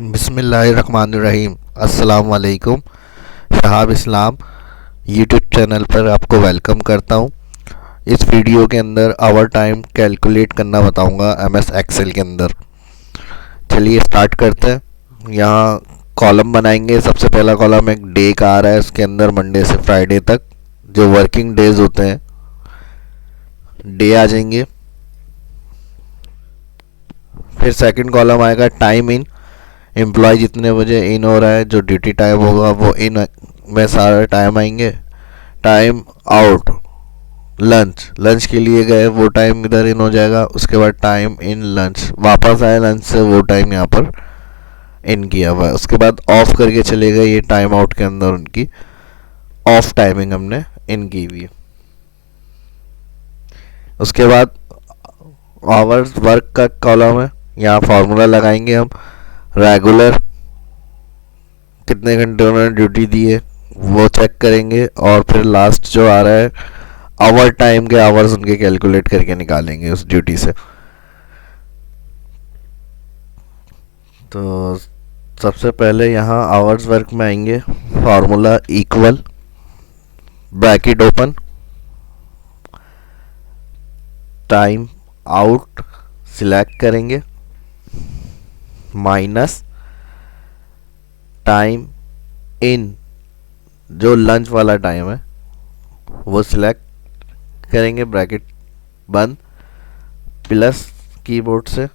बिस्मिल्लाहिर्रहमानिर्रहीम। अस्सलाम वालेकुम। शहाब इस्लाम यूट्यूब चैनल पर आपको वेलकम करता हूँ। इस वीडियो के अंदर आवर टाइम कैलकुलेट करना बताऊँगा एमएस एक्सेल के अंदर। चलिए स्टार्ट करते हैं। यहाँ कॉलम बनाएंगे। सबसे पहला कॉलम एक डे का आ रहा है, उसके अंदर मंडे से फ्राइडे तक जो वर्किंग डेज होते हैं डे आ जाएंगे। फिर सेकंड कॉलम आएगा टाइम इन, एम्प्लॉय जितने बजे इन हो रहा है, जो ड्यूटी टाइम होगा वो इन में सारा टाइम आएंगे। टाइम आउट, लंच, लंच के लिए गए वो टाइम इधर इन हो जाएगा। उसके बाद टाइम इन लंच, वापस आए लंच से वो टाइम यहाँ पर इन किया हुआ है। उसके बाद ऑफ करके चले गए, ये टाइम आउट के अंदर उनकी ऑफ टाइमिंग हमने इन की हुई है। उसके बाद आवर्स वर्क का कॉलम है, यहाँ फार्मूला लगाएंगे हम। रेगुलर कितने घंटे उन्होंने ड्यूटी दी है वो चेक करेंगे, और फिर लास्ट जो आ रहा है आवर टाइम के आवर्स उनके कैलकुलेट करके निकालेंगे उस ड्यूटी से। तो सबसे पहले यहाँ आवर्स वर्क में आएंगे, formula equal, bracket open, time out select करेंगे, माइनस टाइम इन जो लंच वाला टाइम है वो सिलेक्ट करेंगे, ब्रैकेट बंद, प्लस कीबोर्ड से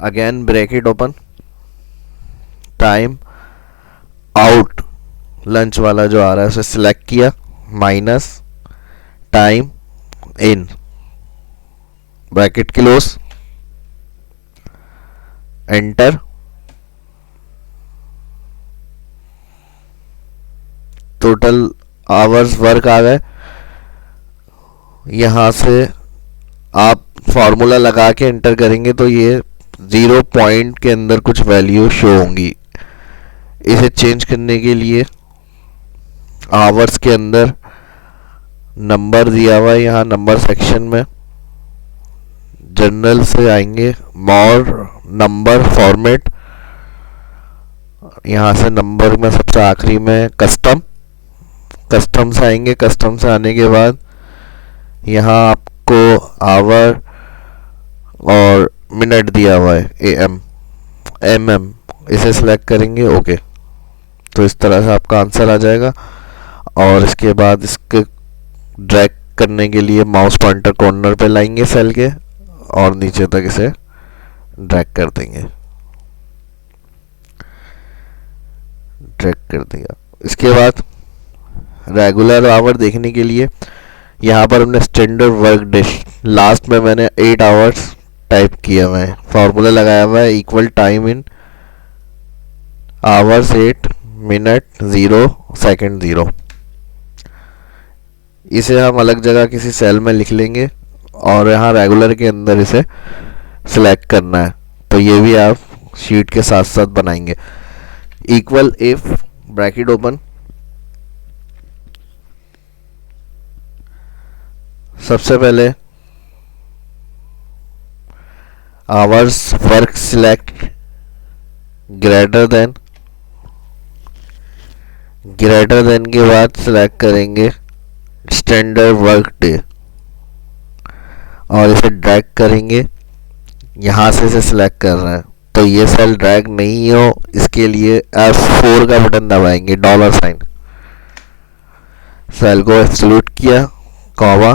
again bracket open, time out lunch वाला जो आ रहा है उसे सिलेक्ट किया, minus time in, bracket close, enter. Total hours work आ गए। यहाँ से आप फार्मूला लगा के एंटर करेंगे तो ये 0 पॉइंट के अंदर कुछ वैल्यू शो होंगी। इसे चेंज करने के लिए आवर्स के अंदर नंबर दिया हुआ है, यहाँ नंबर सेक्शन में जनरल से आएंगे, मोर नंबर फॉर्मेट, यहाँ से नंबर में सबसे आखिरी में कस्टम, कस्टम से आएंगे। कस्टम से आने के बाद यहाँ आपको आवर और मिनट दिया हुआ है, एम एम, इसे सिलेक्ट करेंगे, ओके। तो इस तरह से आपका आंसर आ जाएगा। और इसके बाद इसके ड्रैग करने के लिए माउस पॉइंटर कॉर्नर पे लाएंगे सेल के, और नीचे तक इसे ड्रैग कर देंगे, ड्रैग कर दिया। इसके बाद रेगुलर आवर देखने के लिए यहाँ पर हमने स्टैंडर्ड वर्क डे, लास्ट में मैंने 8 आवर्स टाइप किया हुआ है, फार्मूला लगाया हुआ है equal time in hours 8 minute 0 second 0। इसे हम अलग जगह किसी सेल में लिख लेंगे, और यहाँ रेगुलर के अंदर इसे सिलेक्ट करना है। तो ये भी आप शीट के साथ साथ बनाएंगे। इक्वल इफ, ब्रैकेट ओपन, सबसे पहले hours work select greater than के बाद सिलेक्ट करेंगे स्टैंडर्ड वर्क डे, और इसे ड्रैग करेंगे। यहाँ से इसे सिलेक्ट कर रहे हैं तो ये सेल ड्रैग नहीं हो, इसके लिए F4 का बटन दबाएंगे, डॉलर साइन, सेल को एक्सक्लूड किया, comma,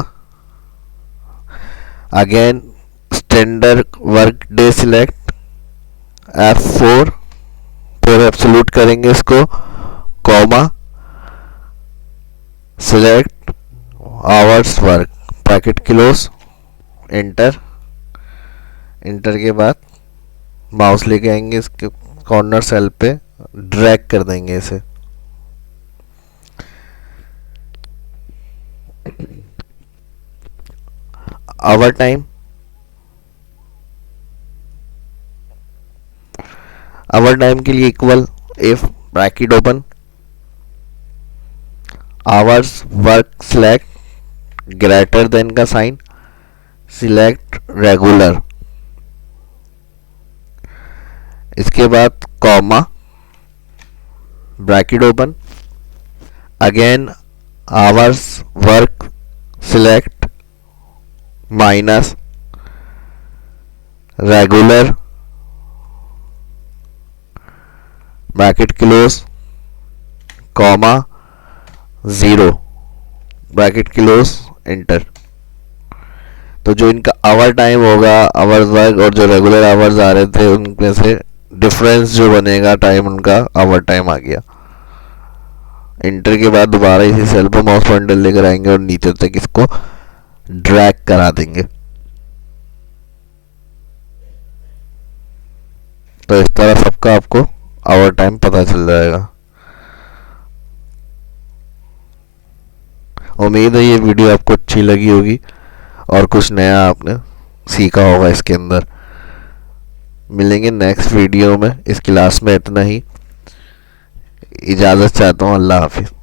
again standard work day select, F4, फिर एब्सोल्यूट करेंगे इसको, comma, select hours work, bracket close, enter. Enter के बाद माउस लेके आएंगे इसके कॉर्नर सेल पे, ड्रैग कर देंगे इसे। आवर टाइम, आवर टाइम के लिए equal if, bracket open, hours work select greater than का साइन, सिलेक्ट रेगुलर, इसके बाद comma, bracket open, again hours work select minus regular, bracket close, comma 0, bracket close, enter. तो जो इनका our time होगा, hours work और जो regular hours आ रहे थे उनमें से डिफरेंस जो बनेगा टाइम, उनका आवर टाइम आ गया। एंटर के बाद दोबारा इसी सेल पर माउस पॉइंटर लेकर आएंगे और नीचे तक इसको ड्रैग करा देंगे। तो इस तरह सबका आपको आवर टाइम पता चल जाएगा। उम्मीद है ये वीडियो आपको अच्छी लगी होगी और कुछ नया आपने सीखा होगा इसके अंदर। मिलेंगे नेक्स्ट वीडियो में। इस क्लास में इतना ही। इजाज़त चाहता हूँ। अल्लाह हाफिज़।